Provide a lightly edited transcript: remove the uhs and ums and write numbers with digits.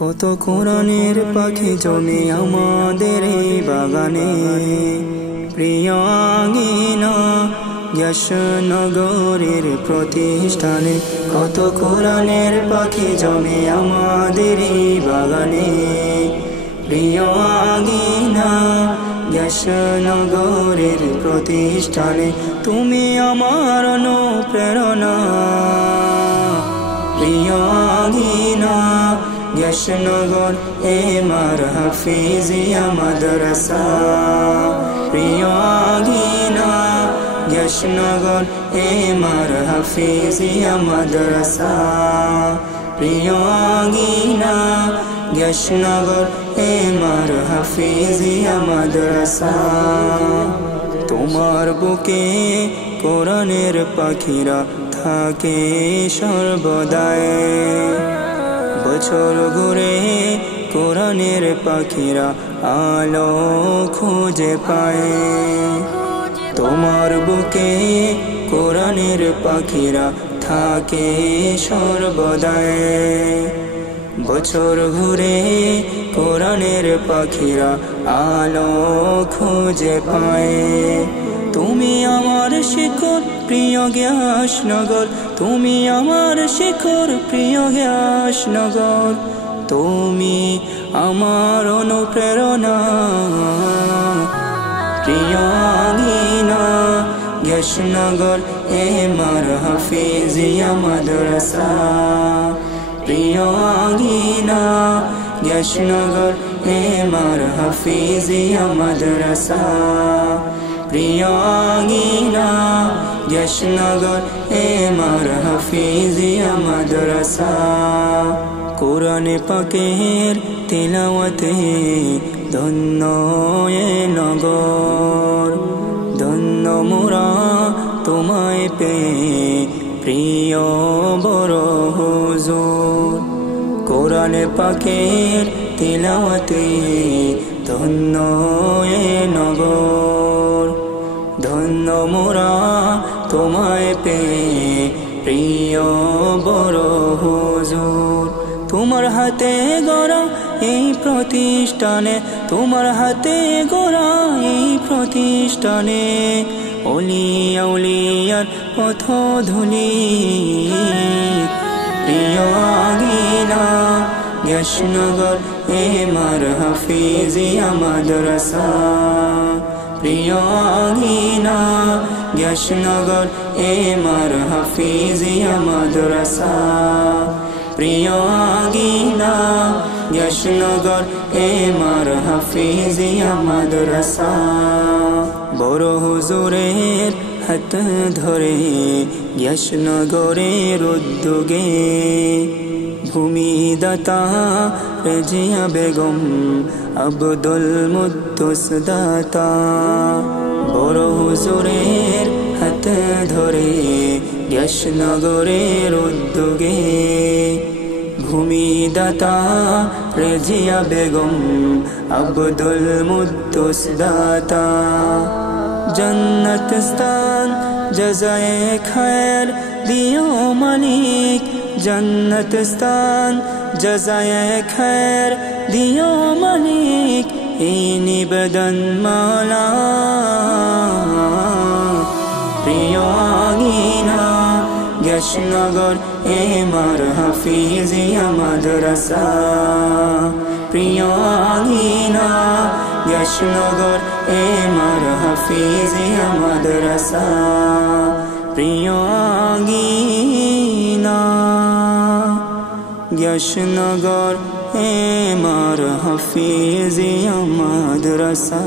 কত কোরআনের পাখি জমে আমাদের এই বাগানে, প্রিয় আঙিনা যশনগরের প্রতিষ্ঠানে। কত কোরআনের পাখি জমে আমাদের এই বাগানে, প্রিয় আঙিনা যশনগরের প্রতিষ্ঠানে। তুমি আমার অনুপ্রেরণা, প্রিয় আঙিনা যশনগর এমার হাফিজিয়া মাদ্রাসা। প্রিয় আঙিনা যশনগর এমার হাফিজিয়া মাদ্রাসা। প্রিয় আঙিনা যশনগর এমার হাফিজিয়া মাদ্রাসা। তোমার বুকে কোরআনের পাখিরা থাকে সর্বদাই, বছর ঘুরে কোরআনের পাখিরা আলো খুঁজে পায়। তোমার বুকে কোরআনের পাখিরা থাকে সর্বদাই, বছর ঘুরে কোরআনের পাখিরা আলো খুঁজে পায়। তুমি আমার শিখর প্রিয় গ্যাসনগর, তুমি আমার শিখর প্রিয় গ্যাসনগর। তুমি আমার অনুপ্রেরণা, প্রিয় আঙিনা যশনগর এমার হাফিজিয়া মাদ্রাসা। প্রিয় আঙিনা যশনগর এমার হাফিজিয়া মাদ্রাসা। প্রিয় আঙিনা যশনগর এমার হাফিজিয়া মাদ্রাসা। কোরআনে পাকের তিলাওয়াতে ধন্য এ নগর, ধন্য মোরা তোমায় পেয়ে প্রিয় বড় হুজুর। কোরআনে পাকের তিলাওয়াতে ধন্য এ নগর, ধন্য মোরা তোমায় পেয়ে প্রিয় বড় হুজুর। তোমার হাতে গড়া এই প্রতিষ্ঠানে, তোমার হাতে গড়া এই প্রতিষ্ঠানে ওলিয়া উলিয়ার পথধূলি। প্রিয় আঙিনা যশনগর এমার হাফিজিয়া মাদ্রাসা। প্রিয় আঙিনা যশনগর এমার হাফিজিয়া মাদ্রাসা। প্রিয় আঙিনা যশনগর এমার হাফিজিয়া মাদ্রাসা। বড় হুজুরের হাত ধরে যশনগরের উদ্যোগে ভূমিদাতা রেজিয়া বেগম আব্দুল মুদ্দুস দাতা। বড় হুজুরের হাত ধরে যশনগরের উদ্যোগে ভূমিদাতা রেজিয়া বেগম আব্দুল মুদ্দুস দাতা। জন্নত স্থান জাযায়ে খায়ের দিও মালিক, জন্নত স্থান জাযায়ে খায়ের দিও মালিক। এই নিবেদন মাওলা, প্রিয় আঙিনা যশনগর এমার হাফিজিয়া মাদ্রাসা। প্রিয় আঙিনা যশনগর এমার হাফিজিয়া মাদ্রাসা। প্রিয় আঙিনা যশনগর এমার হাফিজিয়া মাদ্রাসা।